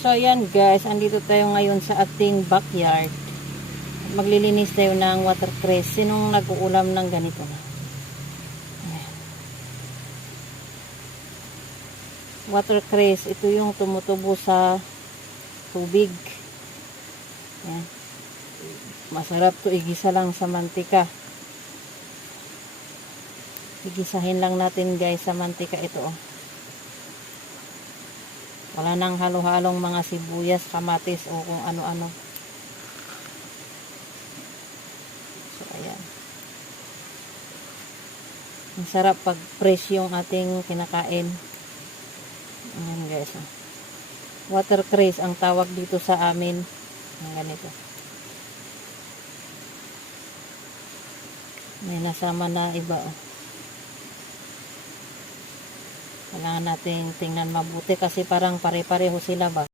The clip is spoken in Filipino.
So ayan guys, andito tayo ngayon sa ating backyard. Maglilinis tayo ng watercress. Sinong nag-uulam ng ganito na? Ayan. Watercress, ito yung tumutubo sa tubig. Ayan. Masarap to, igisa lang sa mantika. Igisahin lang natin guys sa mantika ito. Oh. Wala nang halo-halong mga sibuyas, kamatis o kung ano-ano. So, ayan. Ang sarap pag fresh yung ating kinakain. Ayan guys. Oh. Watercress ang tawag dito sa amin. Ang ganito. May nasama na iba. Oh. Kailangan natin tingnan mabuti kasi parang pare-pareho sila ba.